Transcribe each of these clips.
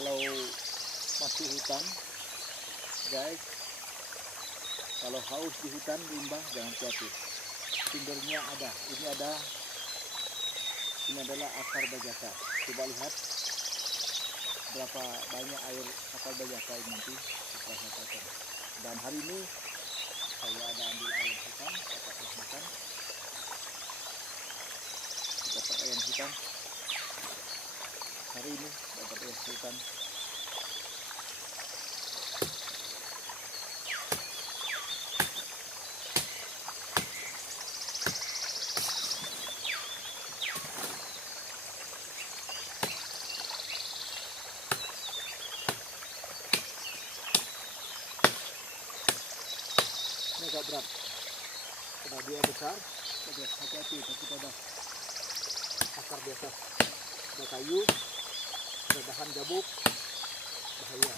kalau masih hutan, guys, kalau haus di hutan limbah jangan khawatir. Sumbernya ada. Ini adalah akar bajaka. Coba lihat berapa banyak air akar bajaka ini nanti setelah saya potong. Dan hari ini saya ada ambil ayam hutan, dapat ayam hutan. Dapat ayam hutan. Hari ini dapat ayam hutan. Ini agak berat karena dia besar, jadi hati-hati tapi pada akar biasa, ada kayu, ada dahan gabuk, bahaya.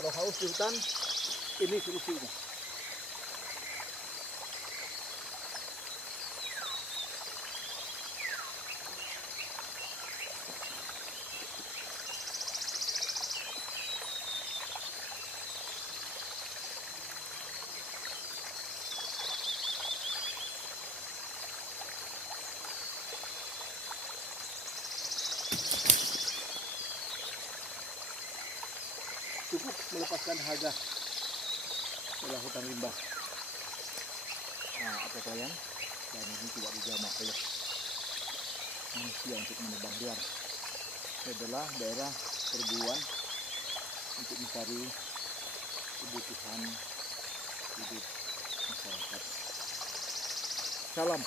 Kalau haus di hutan, ini solusinya. Cukup melepaskan dahaga setelah hutan limbah. Nah, apa sayang? Dan ini tidak dijamah oleh manusia untuk menebang liar. Ini adalah daerah perburuan untuk mencari kebutuhan hidup masyarakat. Salam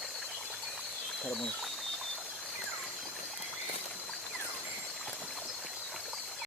harmonis.